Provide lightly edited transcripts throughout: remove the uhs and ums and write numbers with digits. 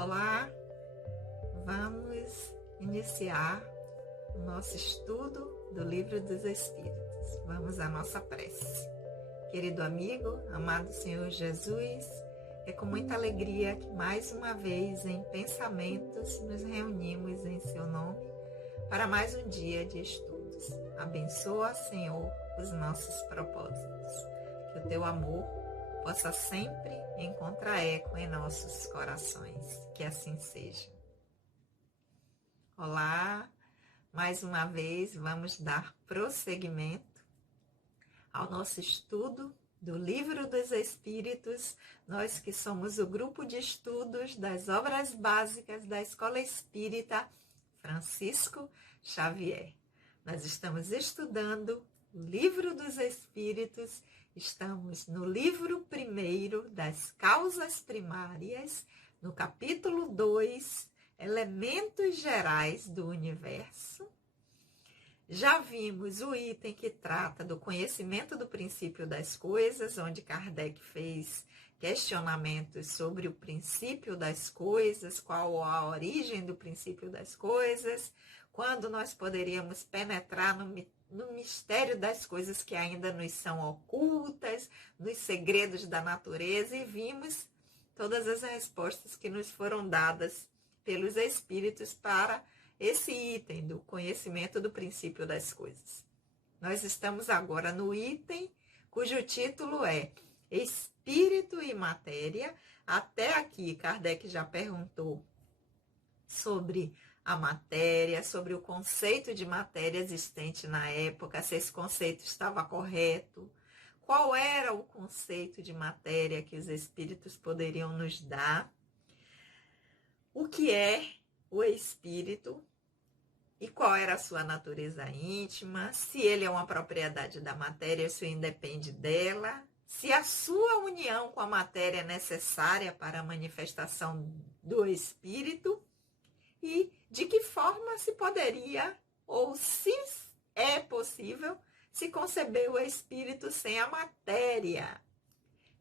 Olá, vamos iniciar o nosso estudo do Livro dos Espíritos. Vamos à nossa prece. Querido amigo, amado Senhor Jesus, é com muita alegria que mais uma vez em pensamentos nos reunimos em seu nome para mais um dia de estudos. Abençoa, Senhor, os nossos propósitos. Que o teu amor possa sempre encontrar eco em nossos corações. Que assim seja. Olá, mais uma vez vamos dar prosseguimento ao nosso estudo do Livro dos Espíritos, nós que somos o grupo de estudos das obras básicas da Escola Espírita Francisco Xavier. Nós estamos estudando o Livro dos Espíritos, estamos no livro 1 das Causas Primárias, no capítulo 2, Elementos Gerais do Universo. Já vimos o item que trata do conhecimento do princípio das coisas, onde Kardec fez questionamentos sobre o princípio das coisas, qual a origem do princípio das coisas, quando nós poderíamos penetrar no mistério das coisas que ainda nos são ocultas, nos segredos da natureza, e vimos todas as respostas que nos foram dadas pelos Espíritos para esse item do conhecimento do princípio das coisas. Nós estamos agora no item cujo título é Espírito e Matéria. Até aqui, Kardec já perguntou sobre a matéria, sobre o conceito de matéria existente na época, se esse conceito estava correto, qual era o conceito de matéria que os espíritos poderiam nos dar, o que é o espírito e qual era a sua natureza íntima, se ele é uma propriedade da matéria, se independe dela, se a sua união com a matéria é necessária para a manifestação do espírito e de que forma se poderia, ou se é possível, se conceber o espírito sem a matéria.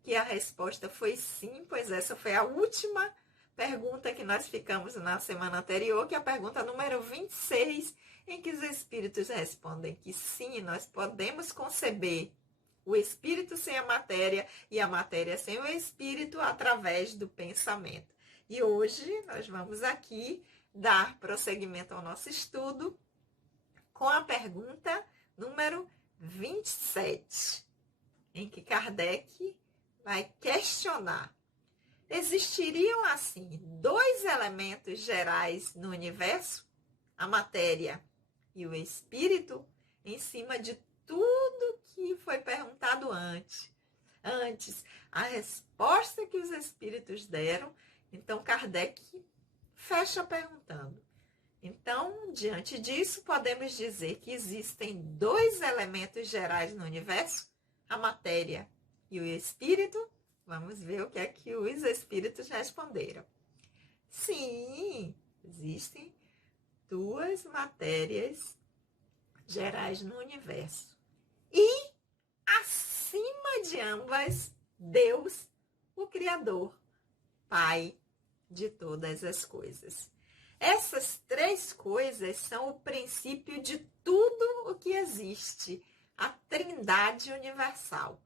Que a resposta foi sim, pois essa foi a última pergunta que nós ficamos na semana anterior, que é a pergunta número 26, em que os espíritos respondem que sim, nós podemos conceber o espírito sem a matéria e a matéria sem o espírito através do pensamento. E hoje nós vamos aqui dar prosseguimento ao nosso estudo com a pergunta número 27, em que Kardec vai questionar: existiriam, assim, dois elementos gerais no universo, a matéria e o espírito, em cima de tudo que foi perguntado antes. A resposta que os espíritos deram, então Kardec fecha perguntando. Então, diante disso, podemos dizer que existem dois elementos gerais no universo, a matéria e o espírito. Vamos ver o que é que os espíritos responderam. Sim, existem duas matérias gerais no universo. E, acima de ambas, Deus, o Criador, Pai de todas as coisas. Essas três coisas são o princípio de tudo o que existe, a Trindade universal.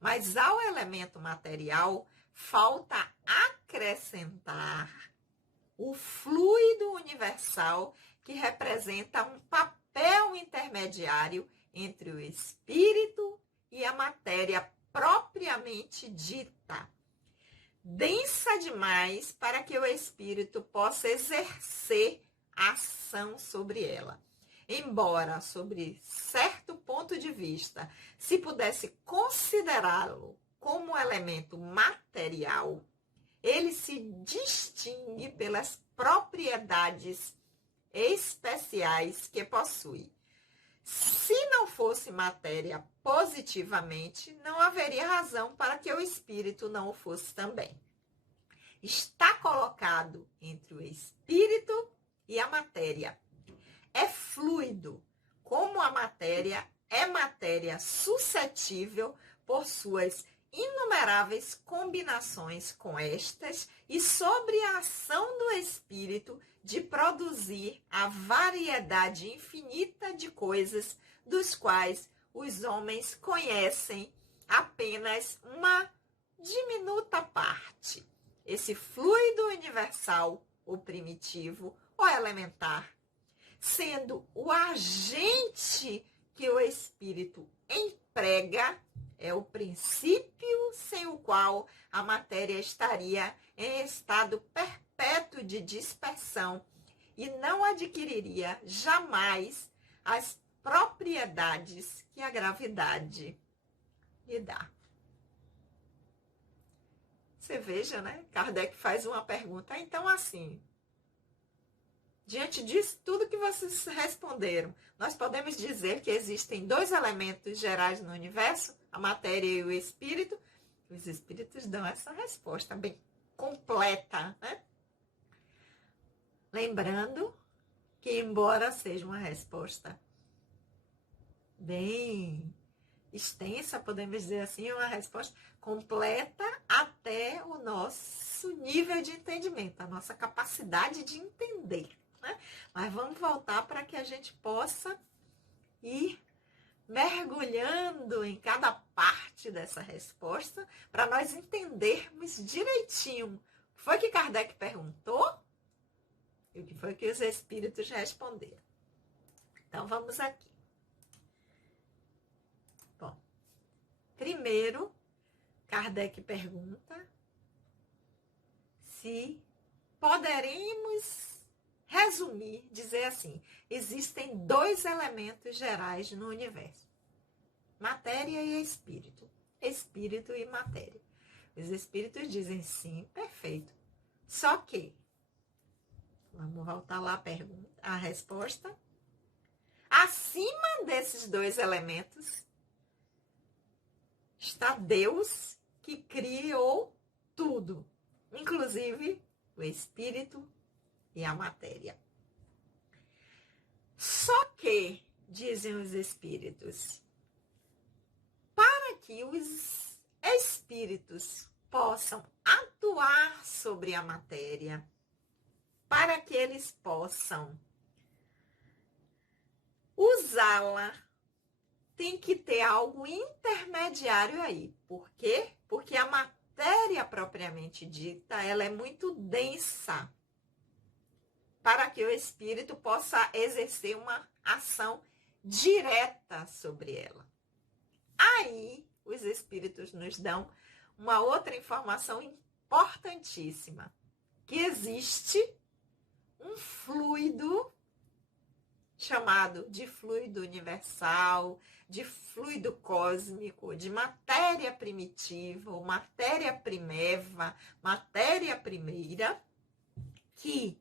Mas ao elemento material, falta acrescentar o fluido universal que representa um papel intermediário entre o espírito e a matéria propriamente dita, densa demais para que o espírito possa exercer ação sobre ela. Embora, sobre certo ponto de vista, se pudesse considerá-lo como elemento material, ele se distingue pelas propriedades especiais que possui. Se não fosse matéria positivamente, não haveria razão para que o espírito não o fosse também. Está colocado entre o espírito e a matéria. É fluido, como a matéria é matéria suscetível por suas inumeráveis combinações com estas e sobre a ação do espírito de produzir a variedade infinita de coisas dos quais os homens conhecem apenas uma diminuta parte. Esse fluido universal, ou primitivo, ou elementar, sendo o agente que o espírito emprega, é o princípio sem o qual a matéria estaria em estado perpétuo de dispersão e não adquiriria jamais as propriedades que a gravidade lhe dá. Você veja, né? Kardec faz uma pergunta. Então, assim, diante disso, tudo que vocês responderam, nós podemos dizer que existem dois elementos gerais no universo, a matéria e o espírito. Os espíritos dão essa resposta bem completa, né? Lembrando que, embora seja uma resposta bem extensa, podemos dizer assim, uma resposta completa até o nosso nível de entendimento, a nossa capacidade de entender, né? Mas vamos voltar para que a gente possa ir mergulhando em cada parte dessa resposta para nós entendermos direitinho o que foi que Kardec perguntou e o que foi que os espíritos responderam. Então, vamos aqui. Bom, primeiro, Kardec pergunta se poderemos resumir, dizer assim, existem dois elementos gerais no universo, matéria e espírito, espírito e matéria. Os espíritos dizem sim, perfeito. Só que, vamos voltar lá a resposta, acima desses dois elementos está Deus que criou tudo, inclusive o espírito e a matéria. Só que, dizem os espíritos, para que os espíritos possam atuar sobre a matéria, para que eles possam usá-la, tem que ter algo intermediário aí. Por quê? Porque a matéria propriamente dita, ela é muito densa para que o espírito possa exercer uma ação direta sobre ela. Aí, os espíritos nos dão uma outra informação importantíssima, que existe um fluido chamado de fluido universal, de fluido cósmico, de matéria primitiva, ou matéria primeva, matéria primeira, que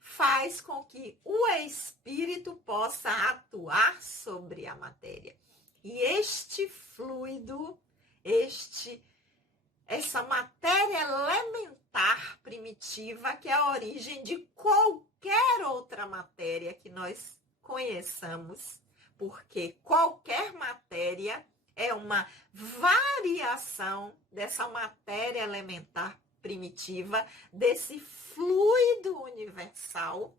faz com que o espírito possa atuar sobre a matéria. E este fluido, essa matéria elementar primitiva, que é a origem de qualquer outra matéria que nós conheçamos, porque qualquer matéria é uma variação dessa matéria elementar primitiva, desse fluido universal,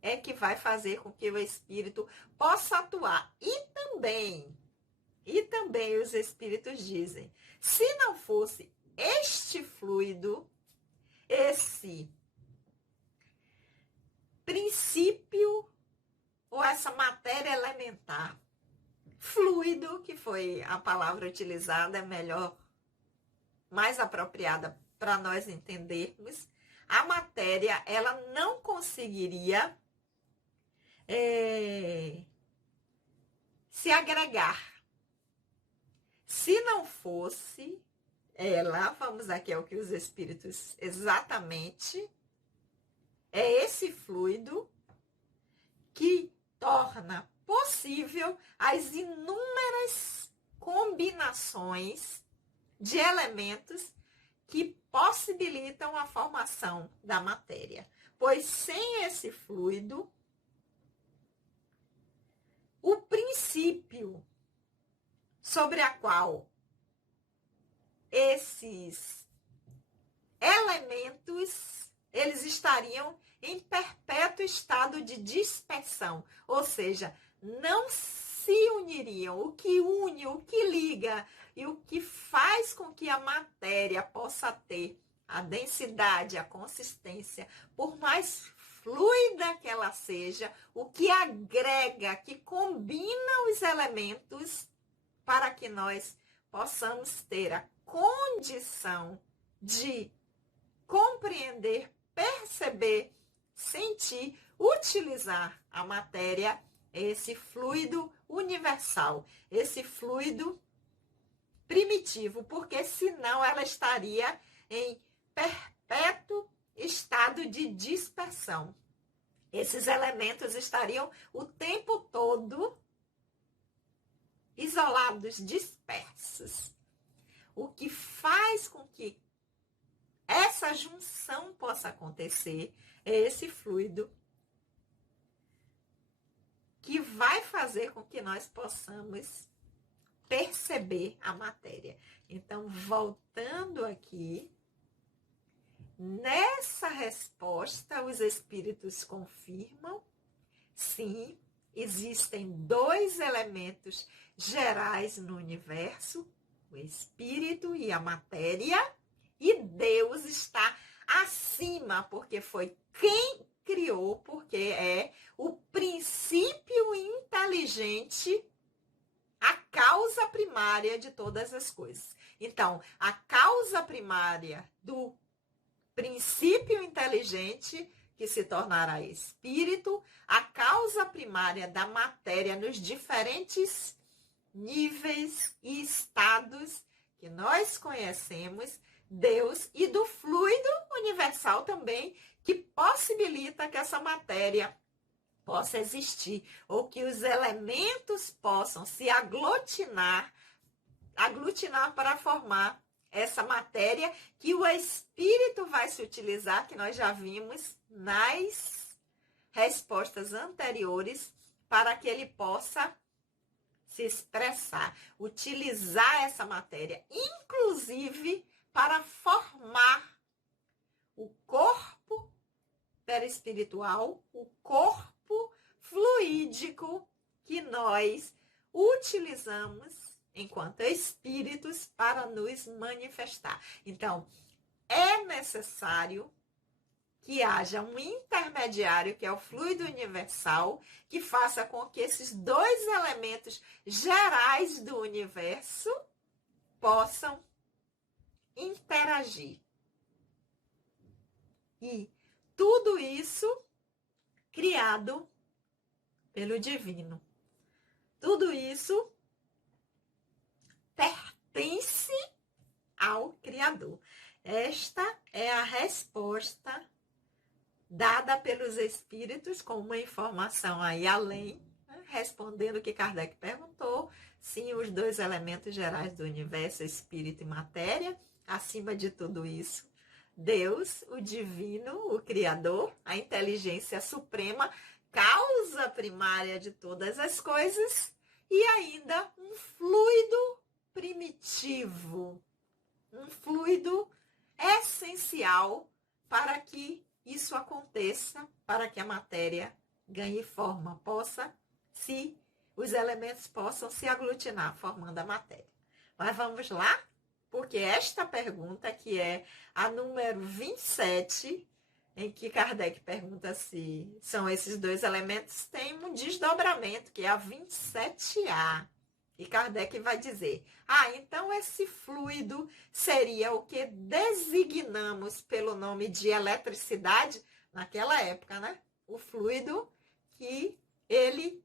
é que vai fazer com que o espírito possa atuar. E também os espíritos dizem, se não fosse este fluido, esse princípio ou essa matéria elementar, fluido, que foi a palavra utilizada, é melhor, mais apropriada para nós entendermos, a matéria, ela não conseguiria se agregar. Se não fosse ela, vamos aqui ao que os espíritos exatamente, é esse fluido que torna possível as inúmeras combinações de elementos que possibilitam a formação da matéria. Pois sem esse fluido, o princípio sobre a qual esses elementos, eles estariam em perpétuo estado de dispersão, ou seja, não se uniriam. O que une, o que liga e o que faz com que a matéria possa ter a densidade, a consistência, por mais fluida que ela seja, o que agrega, que combina os elementos para que nós possamos ter a condição de compreender, perceber, sentir, utilizar a matéria, esse fluido universal, esse fluido primitivo, porque senão ela estaria em perpétuo estado de dispersão. Esses elementos estariam o tempo todo isolados, dispersos. O que faz com que essa junção possa acontecer é esse fluido que vai fazer com que nós possamos perceber a matéria. Então, voltando aqui, nessa resposta, os espíritos confirmam, sim, existem dois elementos gerais no universo, o espírito e a matéria, e Deus está acima, porque foi quem criou, porque é o princípio inteligente, a causa primária de todas as coisas. Então, a causa primária do princípio inteligente, que se tornará espírito, a causa primária da matéria nos diferentes níveis e estados que nós conhecemos, Deus, e do fluido universal também, que possibilita que essa matéria possa existir, ou que os elementos possam se aglutinar para formar essa matéria que o espírito vai se utilizar, que nós já vimos nas respostas anteriores, para que ele possa se expressar, utilizar essa matéria, inclusive para formar o corpo perispiritual, o corpo fluídico que nós utilizamos enquanto espíritos para nos manifestar. Então, é necessário que haja um intermediário, que é o fluido universal, que faça com que esses dois elementos gerais do universo possam interagir. E tudo isso criado pelo divino. Tudo isso pertence ao Criador. Esta é a resposta dada pelos espíritos com uma informação aí além, né? Respondendo o que Kardec perguntou, sim, os dois elementos gerais do universo, espírito e matéria, acima de tudo isso, Deus, o divino, o Criador, a inteligência suprema, causa primária de todas as coisas, e ainda um fluido primitivo, um fluido essencial para que isso aconteça, para que a matéria ganhe forma, os elementos possam se aglutinar, formando a matéria. Mas vamos lá? Porque esta pergunta, que é a número 27, em que Kardec pergunta se são esses dois elementos, tem um desdobramento, que é a 27A. E Kardec vai dizer, então esse fluido seria o que designamos pelo nome de eletricidade naquela época, né? O fluido que ele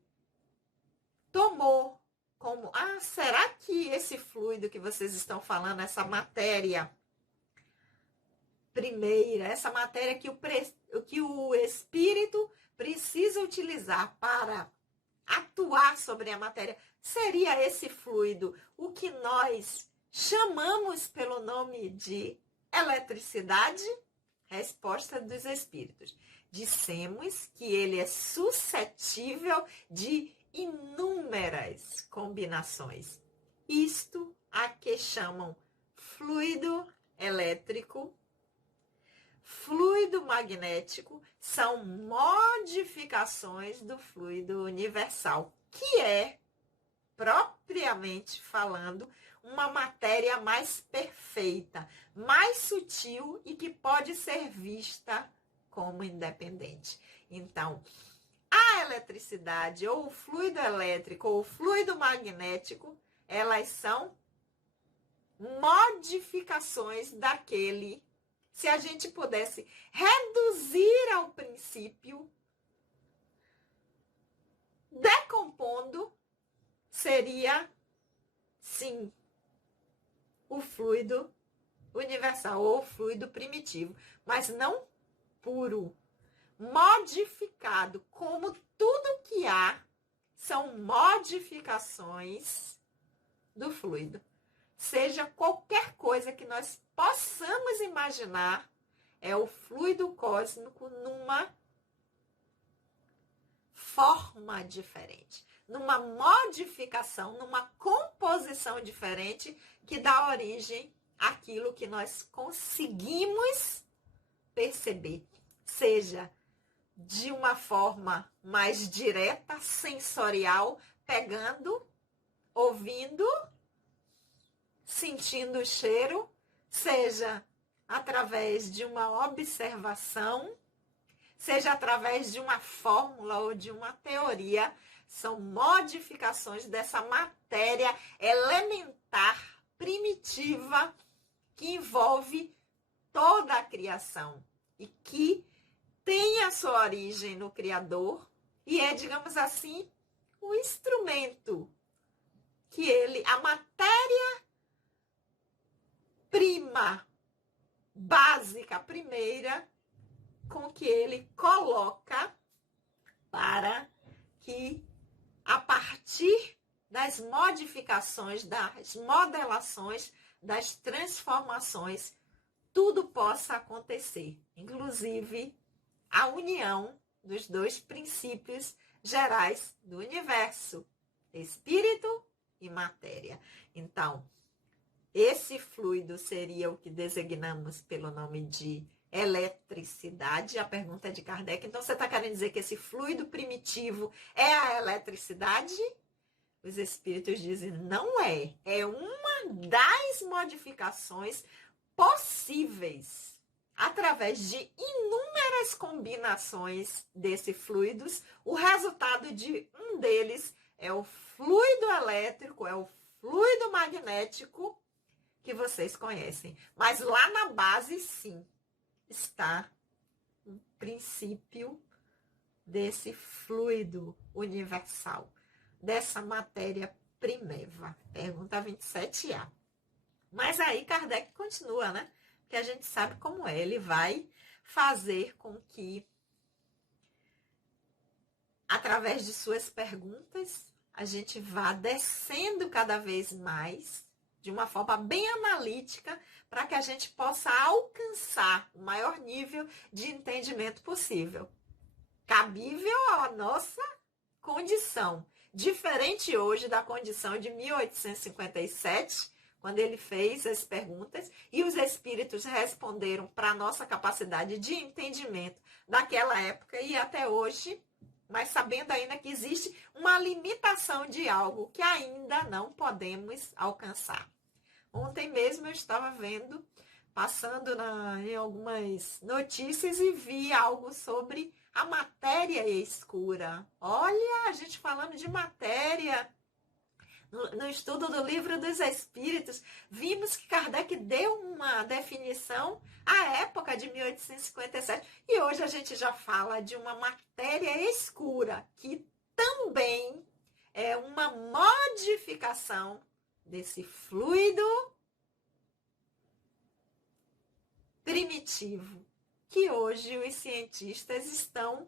tomou como, será que esse fluido que vocês estão falando, essa matéria primeira, essa matéria que o espírito precisa utilizar para atuar sobre a matéria, seria esse fluido o que nós chamamos pelo nome de eletricidade? Resposta dos espíritos. Dissemos que ele é suscetível de inúmeras combinações. Isto a que chamam fluido elétrico, fluido magnético, são modificações do fluido universal, que é, propriamente falando, uma matéria mais perfeita, mais sutil e que pode ser vista como independente. Então, a eletricidade, ou o fluido elétrico, ou o fluido magnético, elas são modificações daquele. Se a gente pudesse reduzir ao princípio, decompondo, seria, sim, o fluido universal ou fluido primitivo, mas não puro, modificado, como tudo que há são modificações do fluido. Seja qualquer coisa que nós possamos imaginar, é o fluido cósmico numa forma diferente, numa modificação, numa composição diferente que dá origem àquilo que nós conseguimos perceber, seja de uma forma mais direta, sensorial, pegando, ouvindo, sentindo o cheiro, seja através de uma observação, seja através de uma fórmula ou de uma teoria, são modificações dessa matéria elementar, primitiva, que envolve toda a criação e que tem a sua origem no Criador e é, digamos assim, o instrumento que ele, a matéria-prima básica, primeira, com que ele coloca para que, a partir das modificações, das modelações, das transformações, tudo possa acontecer, inclusive a união dos dois princípios gerais do universo, espírito e matéria. Então, esse fluido seria o que designamos pelo nome de eletricidade. A pergunta é de Kardec. Então, você está querendo dizer que esse fluido primitivo é a eletricidade? Os espíritos dizem, não é. É uma das modificações possíveis através de inúmeras combinações desses fluidos. O resultado de um deles é o fluido elétrico, é o fluido magnético que vocês conhecem. Mas lá na base, sim, está o princípio desse fluido universal, dessa matéria primeva. Pergunta 27A. Mas aí Kardec continua, né? Porque a gente sabe como é. Ele vai fazer com que, através de suas perguntas, a gente vá descendo cada vez mais, de uma forma bem analítica, para que a gente possa alcançar o maior nível de entendimento possível, cabível à nossa condição. Diferente hoje da condição de 1857, quando ele fez as perguntas e os espíritos responderam para a nossa capacidade de entendimento daquela época e até hoje, mas sabendo ainda que existe uma limitação de algo que ainda não podemos alcançar. Ontem mesmo eu estava vendo, passando em algumas notícias e vi algo sobre a matéria escura. Olha, a gente falando de matéria. No estudo do Livro dos Espíritos, vimos que Kardec deu uma definição à época de 1857. E hoje a gente já fala de uma matéria escura, que também é uma modificação desse fluido primitivo, que hoje os cientistas estão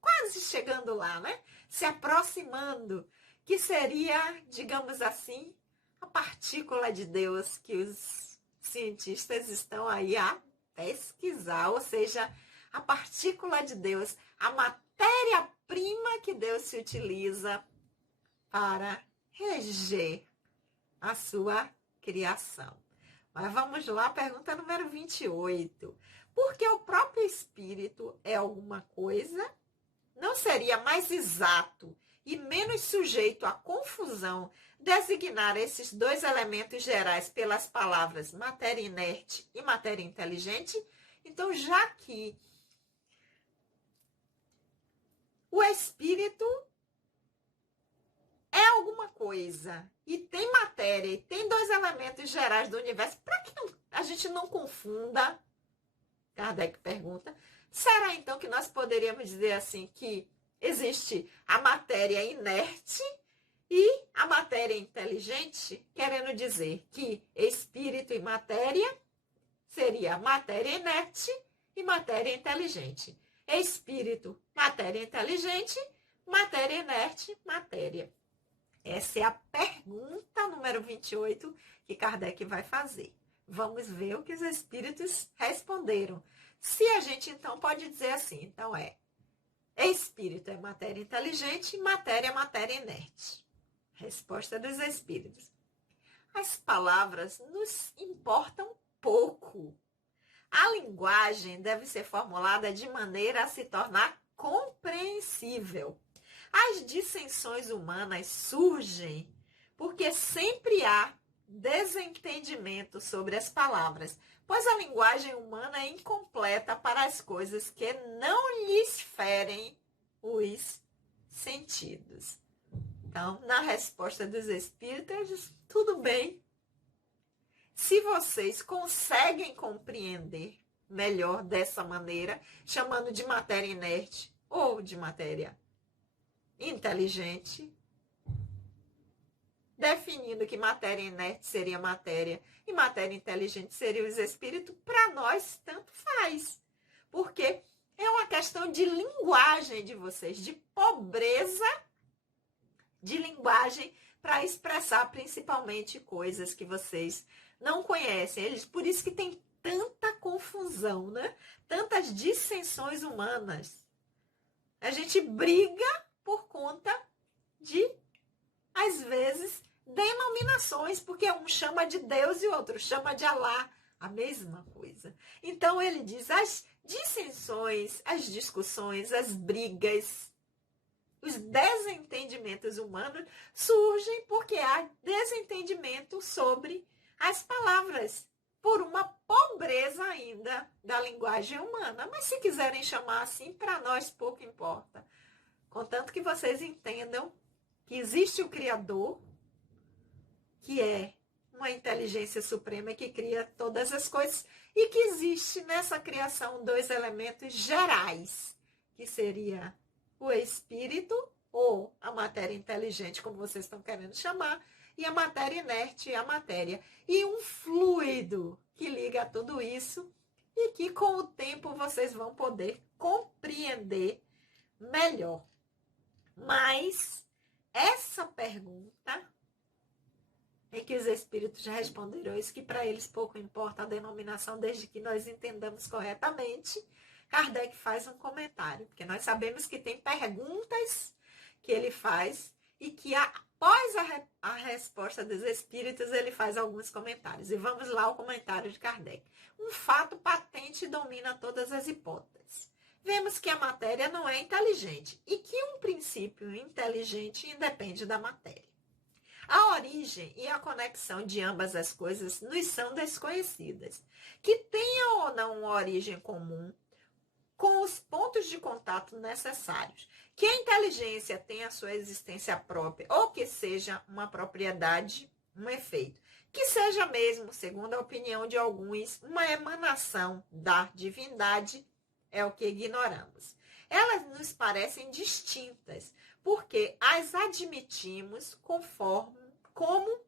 quase chegando lá, né? Se aproximando, que seria, digamos assim, a partícula de Deus que os cientistas estão aí a pesquisar, ou seja, a partícula de Deus, a matéria-prima que Deus se utiliza para reger a sua criação. Mas vamos lá, pergunta número 28. Por que o próprio espírito é alguma coisa? Não seria mais exato e menos sujeito à confusão designar esses dois elementos gerais pelas palavras matéria inerte e matéria inteligente? Então, já que o espírito é alguma coisa e tem matéria e tem dois elementos gerais do universo, para que a gente não confunda? Kardec pergunta. Será então que nós poderíamos dizer assim que existe a matéria inerte e a matéria inteligente, querendo dizer que espírito e matéria seria matéria inerte e matéria inteligente. Espírito, matéria inteligente, matéria inerte, matéria. Essa é a pergunta número 28 que Kardec vai fazer. Vamos ver o que os espíritos responderam. Se a gente, então, pode dizer assim, então espírito é matéria inteligente, matéria é matéria inerte. Resposta dos espíritos. As palavras nos importam pouco. A linguagem deve ser formulada de maneira a se tornar compreensível. As dissensões humanas surgem porque sempre há desentendimento sobre as palavras, pois a linguagem humana é incompleta para as coisas que não lhes ferem os sentidos. Então, na resposta dos espíritos, tudo bem. Se vocês conseguem compreender melhor dessa maneira, chamando de matéria inerte ou de matéria inteligente, definindo que matéria inerte seria matéria e matéria inteligente seria os espíritos, para nós tanto faz. Porque é uma questão de linguagem de vocês, de pobreza de linguagem para expressar principalmente coisas que vocês não conhecem. Por isso que tem tanta confusão, né? Tantas dissensões humanas. A gente briga por conta de, às vezes, denominações, porque um chama de Deus e o outro chama de Alá, a mesma coisa. Então ele diz, as dissensões, as discussões, as brigas, os desentendimentos humanos surgem porque há desentendimento sobre as palavras, por uma pobreza ainda da linguagem humana. Mas se quiserem chamar assim, para nós pouco importa. Contanto que vocês entendam que existe o Criador, que é uma inteligência suprema que cria todas as coisas, e que existe nessa criação dois elementos gerais, que seria o espírito, ou a matéria inteligente, como vocês estão querendo chamar, e a matéria inerte, a matéria. E um fluido que liga a tudo isso, e que com o tempo vocês vão poder compreender melhor. Mas essa pergunta é que os espíritos já responderam isso, que para eles pouco importa a denominação, desde que nós entendamos corretamente. Kardec faz um comentário, porque nós sabemos que tem perguntas que ele faz e que após a resposta dos espíritos ele faz alguns comentários. E vamos lá ao comentário de Kardec. Um fato patente domina todas as hipóteses. Vemos que a matéria não é inteligente e que um princípio inteligente independe da matéria. A origem e a conexão de ambas as coisas nos são desconhecidas. Que tenha ou não uma origem comum, com os pontos de contato necessários. Que a inteligência tenha sua existência própria, ou que seja uma propriedade, um efeito. Que seja mesmo, segundo a opinião de alguns, uma emanação da divindade, é o que ignoramos. Elas nos parecem distintas, porque as admitimos como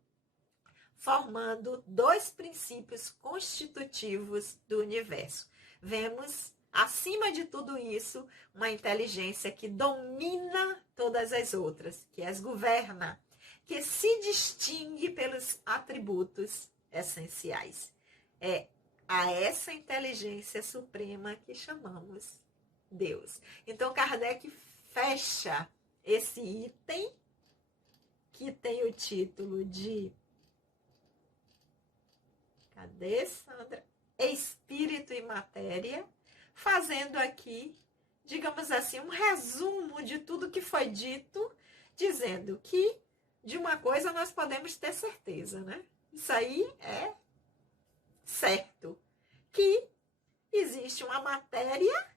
formando dois princípios constitutivos do universo. Vemos, acima de tudo isso, uma inteligência que domina todas as outras, que as governa, que se distingue pelos atributos essenciais. É a essa inteligência suprema que chamamos Deus. Então, Kardec fecha esse item, que tem o título de Cadê, Sandra? Espírito e matéria, fazendo aqui, digamos assim, um resumo de tudo que foi dito, dizendo que de uma coisa nós podemos ter certeza, né? Isso aí é certo, que existe uma matéria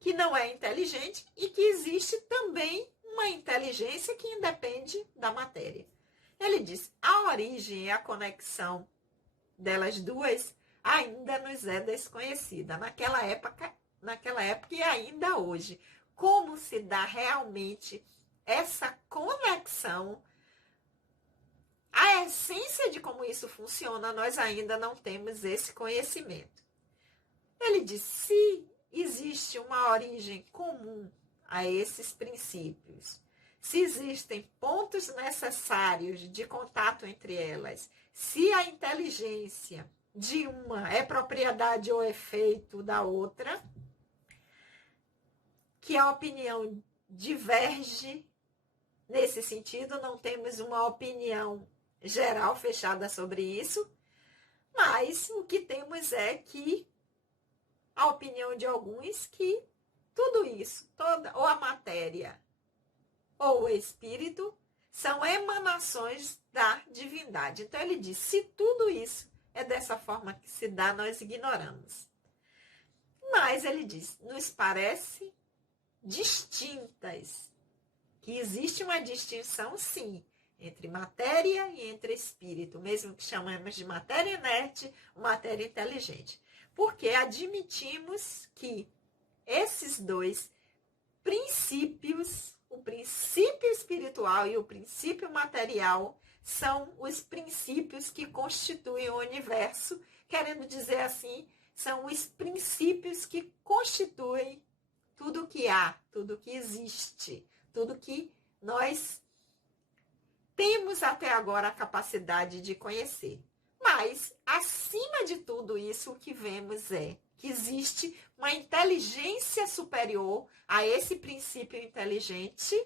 que não é inteligente e que existe também uma inteligência que independe da matéria. Ele diz, a origem e a conexão delas duas ainda nos é desconhecida. Naquela época e ainda hoje. Como se dá realmente essa conexão? A essência de como isso funciona, nós ainda não temos esse conhecimento. Ele diz, se existe uma origem comum a esses princípios, se existem pontos necessários de contato entre elas, se a inteligência de uma é propriedade ou efeito da outra, que a opinião diverge nesse sentido, não temos uma opinião geral fechada sobre isso, mas o que temos é que a opinião de alguns que tudo isso, ou a matéria ou o espírito, são emanações da divindade. Então ele diz, se tudo isso é dessa forma que se dá, nós ignoramos. Mas ele diz, nos parece distintas, que existe uma distinção, sim, entre matéria e entre espírito, mesmo que chamemos de matéria inerte ou matéria inteligente. Porque admitimos que esses dois princípios, o princípio espiritual e o princípio material, são os princípios que constituem o universo, querendo dizer assim, são os princípios que constituem tudo que há, tudo que existe, tudo que nós temos até agora a capacidade de conhecer. Mas, acima de tudo isso, o que vemos é que existe uma inteligência superior a esse princípio inteligente,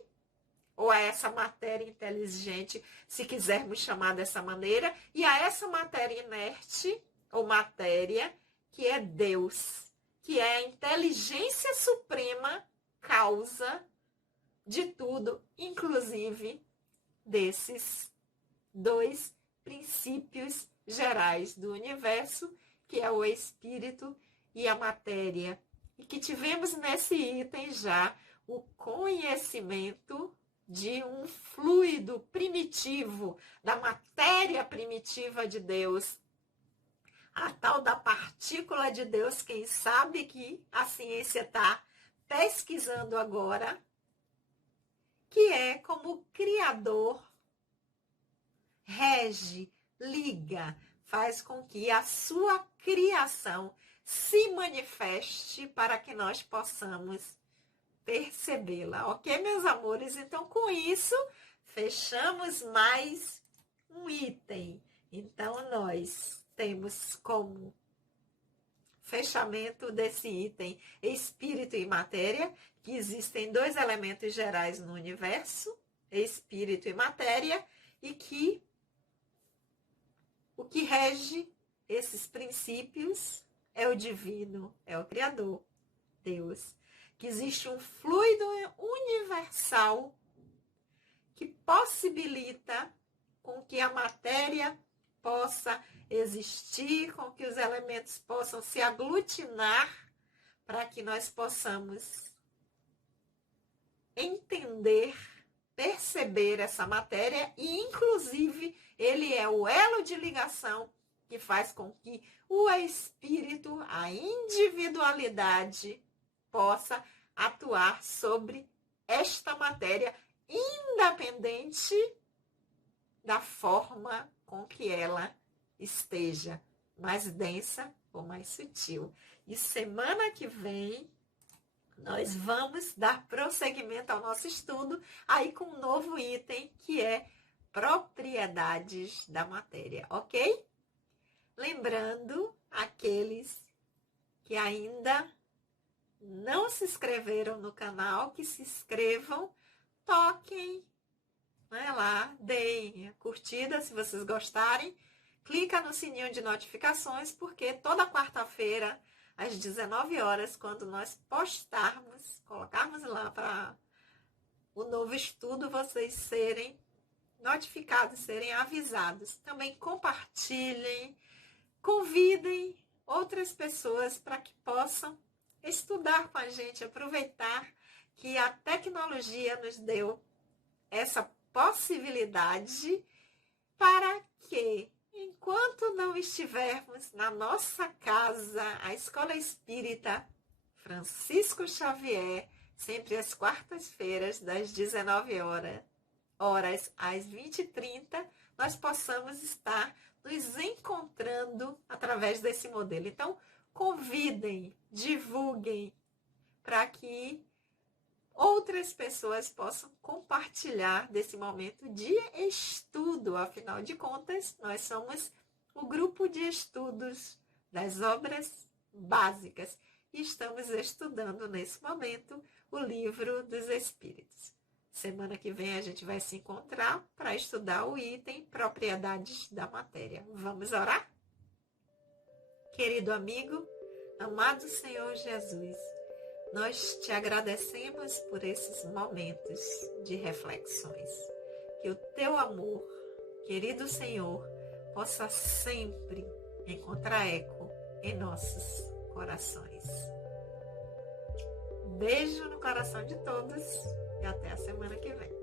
ou a essa matéria inteligente, se quisermos chamar dessa maneira, e a essa matéria inerte, ou matéria, que é Deus, que é a inteligência suprema, causa de tudo, inclusive desses dois princípios gerais do universo, que é o espírito e a matéria. E que tivemos nesse item já o conhecimento de um fluido primitivo, da matéria primitiva de Deus, a tal da partícula de Deus, quem sabe que a ciência está pesquisando agora, que é como o Criador rege, liga, faz com que a sua criação se manifeste para que nós possamos percebê-la. Ok, meus amores? Então, com isso, fechamos mais um item. Então, nós temos como fechamento desse item espírito e matéria, que existem dois elementos gerais no universo, espírito e matéria, e que o que rege esses princípios é o divino, é o Criador, Deus. Que existe um fluido universal que possibilita com que a matéria possa existir, com que os elementos possam se aglutinar, para que nós possamos entender, perceber essa matéria e, inclusive, ele é o elo de ligação que faz com que o espírito, a individualidade, possa atuar sobre esta matéria, independente da forma com que ela esteja, mais densa ou mais sutil. E semana que vem nós vamos dar prosseguimento ao nosso estudo aí com um novo item que é propriedades da matéria, ok? Lembrando aqueles que ainda não se inscreveram no canal, que se inscrevam, toquem, né, lá, deem a curtida se vocês gostarem, clica no sininho de notificações, porque toda quarta-feira, às 19 horas, quando nós postarmos, colocarmos lá para o novo estudo, vocês serem notificados, serem avisados. Também compartilhem, convidem outras pessoas para que possam estudar com a gente, aproveitar que a tecnologia nos deu essa possibilidade para que, enquanto não estivermos na nossa casa, a Escola Espírita Francisco Xavier, sempre às quartas-feiras, das 19 horas às 20h30, nós possamos estar nos encontrando através desse modelo. Então, convidem, divulguem, para que outras pessoas possam compartilhar desse momento de estudo. Afinal de contas, nós somos o grupo de estudos das obras básicas e estamos estudando nesse momento o Livro dos Espíritos. Semana que vem a gente vai se encontrar para estudar o item Propriedades da Matéria. Vamos orar? Querido amigo, amado Senhor Jesus, nós te agradecemos por esses momentos de reflexões. Que o teu amor, querido Senhor, possa sempre encontrar eco em nossos corações. Beijo no coração de todos e até a semana que vem.